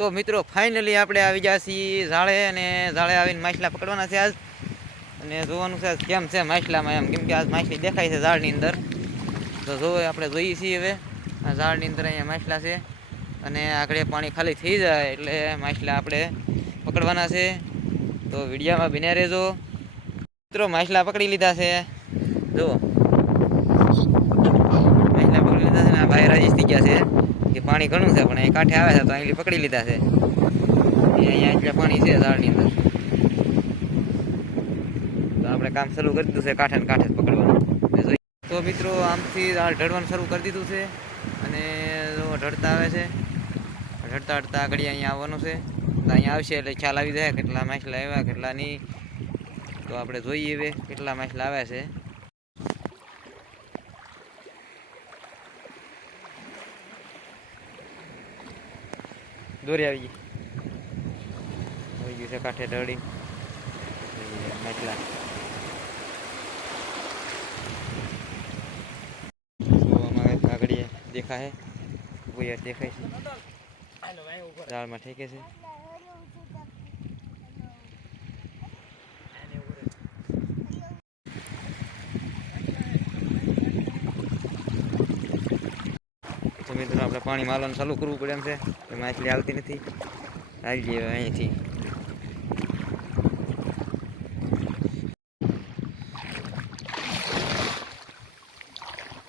તો મિત્રો ફાઇનલી આપણે આવી છીએ ઝાડે અને ઝાડે આવીને માછલા પકડવાના છે આજ. અને જોવાનું છે કેમ છે માછલામાં એમ, કેમ કે આજ માછલી દેખાય છે ઝાડની અંદર. તો જો આપણે જોઈએ છીએ હવે. આ ઝાડની અંદર અહીંયા માછલા છે. અને આગળ પાણી ખાલી થઈ જાય એટલે માછલા આપણે પકડવાના છે. તો વિડીયામાં બિના રહેજો. મિત્રો, માછલા પકડી લીધા છે. જો. માછલા પકડી લીધા છે ભાઈ રાજી થઈ ગયા છે. પાણી ઘણું છે, પણ અહીં કાંઠે આવે છે તો અહીં પકડી લીધા છે. અહીંયા એટલે પાણી છે ઝાડની અંદર. તો આપણે કામ શરૂ કરી દીધું છે, કાંઠે ને કાંઠે પકડવાનું. તો મિત્રો, આમથી ઝાડ ઢળવાનું શરૂ કરી દીધું છે, અને ઢળતા આવે છે, ઢળતા ઢળતા આગળ અહીંયા આવવાનું છે. તો અહીંયા આવશે એટલે ખ્યાલ આવી જાય કેટલા માછલા આવ્યા, કેટલા નહીં. તો આપણે જોઈએ હવે કેટલા માછલા આવ્યા છે. દોરી આવી ગઈ. આવી ગયું છે કાંઠે ઢળી માછલા તો અમારે આગળ દેખાય કોઈ દેખાય છે. ઝાડમાં ઠેકે છે. મિત્રો, આપણે પાણી માલવાનું ચાલુ કરવું પડે એમ છે. એ માછલી આવતી નથી. આવી જઈએ અહીંથી.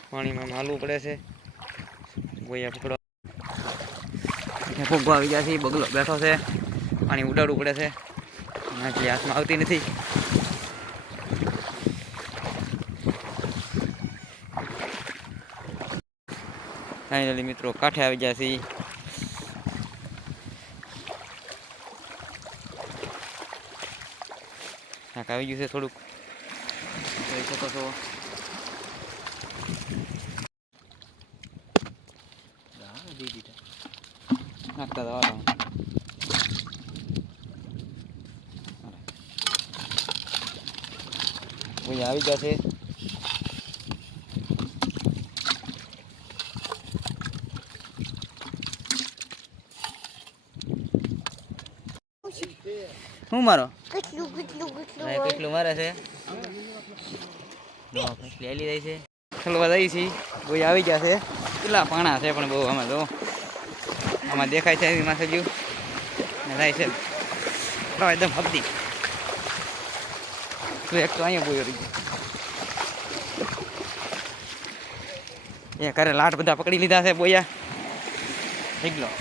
પાણીમાં માલવું પડે છે. ગોયા પકડો. ફૂગો આવી ગયા છે બગલો બેઠો છે. પાણી ઉડાડવું પડે છે. માછલી હાથમાં આવતી નથી. ફાઇનલી મિત્રો કાંઠે આવી ગયા છે નાક આવી ગયું છે થોડુંક. જોઈ શકો છો. આવી ગયા છે. શું મારો? કેટલું મારે છે? લઈ જાય છે. ખલવા જઈએ છે કોઈ આવી ગયા છે. કેટલા પાણા છે પણ બહુ આમાં જો. આમાં દેખાય છે એમાં સજ્યું ને થાય છે. એકદમ હબદી. તું એક તો અહીંયા બોયો રહી ગયો. એ કરે લાટ બધા પકડી લીધા છે બોયા. થઈ ગયો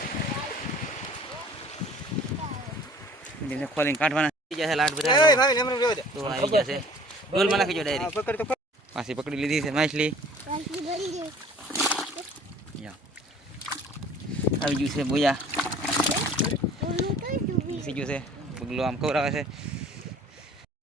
એને ખોલીને કાઢવાના થઈ ગયા છે લાટ બધા તો આવી જશે. છે ડોલમાં નાખી જો ડાયરી. પાછી પકડી લીધી છે માછલી. પાછી ભરી દે યા. આવી ગયું છે બોયા. ડૂબી ગયું છે. બગલો આમ કવરાવે છે.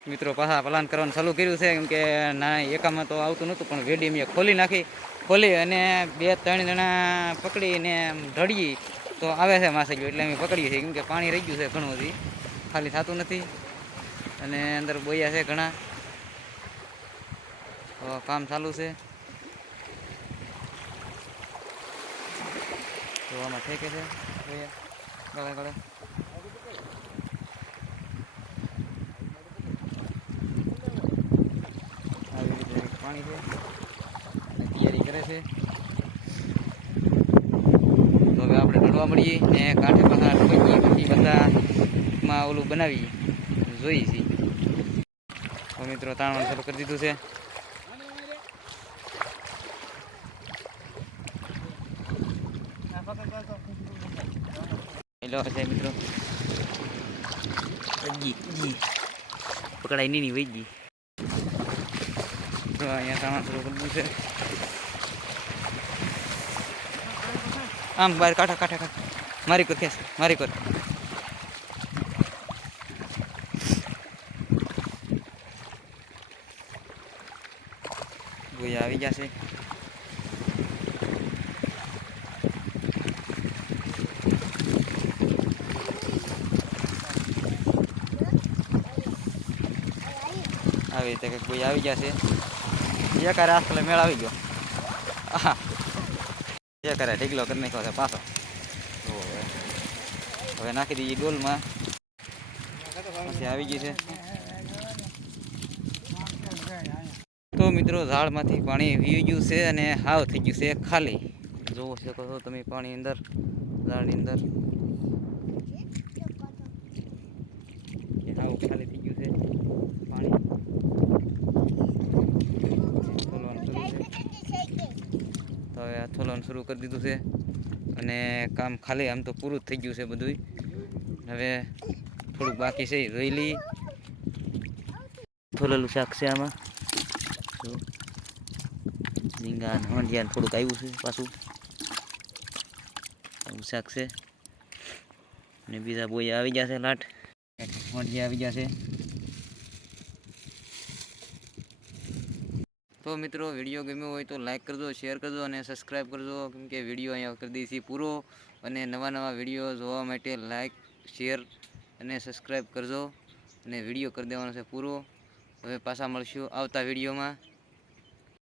મિત્રો પાછા પ્લાન કરવાનું ચાલુ કર્યું છે. કેમ કે ના એકામાં તો આવતું નહોતું પણ વેડી મેં ખોલી નાખી. ખોલી અને બે ત્રણ જણા પકડીને ઢળીએ. તો આવે છે માછલીઓ એટલે અમે પકડીએ છીએ. કેમ કે પાણી રહી ગયું છે ઘણું બધી. ખાલી થતું નથી. અને અંદર બોયા છે ઘણા. તો કામ ચાલુ છે. તો આમાં ઠેકે છે. ગળે ગળે. આવી રીતે પાણી છે. તૈયારી કરે છે. હવે આપણે રડવા મળીએ ને કાંઠે બધા ઠોકીએ પછી ઓલું બનાવી જોઈએ છીએ તો મિત્રો, તાણવાનું શરૂ કરી દીધું છે. મિત્રો. પકડાય નહીં વહી તો અહીંયા તાણવાનું શરૂ કરી દીધું છે. આમ બહાર કાંઠા કાંઠા કાંઠા મારી કર ખેસ મારી કર. ગોયા આવી જશે આવી રીતે કંઈક કોઈ આવી ગયા છે એ કરે આજકાલ મેળ આવી ગયો હા એ કરે ઢીકલો કરી નાખ્યો છે પાછો ઓવે. હવે નાખી દઈએ ડોલમાં પછી આવી ગઈ છે તો મિત્રો, ઝાડમાંથી પાણી વી ગયું છે અને હાવ થઈ ગયું છે ખાલી. જોવો શકો છો તમે પાણી અંદર, ઝાડની અંદર. હાવ ખાલી થઈ ગયું છે પાણી. તો હવે આ થોલવાનું શરૂ કરી દીધું છે અને કામ ખાલી આમ તો પૂરું થઈ ગયું છે બધું હવે થોડુંક બાકી છે રોઈલી થોલેલું શાક છે આમાં. જો. રીંગણ ને થોડુંક આવ્યું છે પાછું. એવું શાક છે. અને બીજા બોય આવી ગયા છે લાટ. હંડિયા આવી ગયા છે. તો મિત્રો, વીડિયો ગમ્યો હોય તો લાઇક કરજો શેર કરજો અને સબસ્ક્રાઈબ કરજો. કેમકે વીડિયો અહીંયા કરી દઈશી પૂરો. અને નવા નવા વીડિયો જોવા માટે લાઇક શેર અને સબસ્ક્રાઈબ કરજો. અને વીડિયો કરી દેવાનો છે પૂરો. હવે પાછા મળશું આવતા વિડીયોમાં.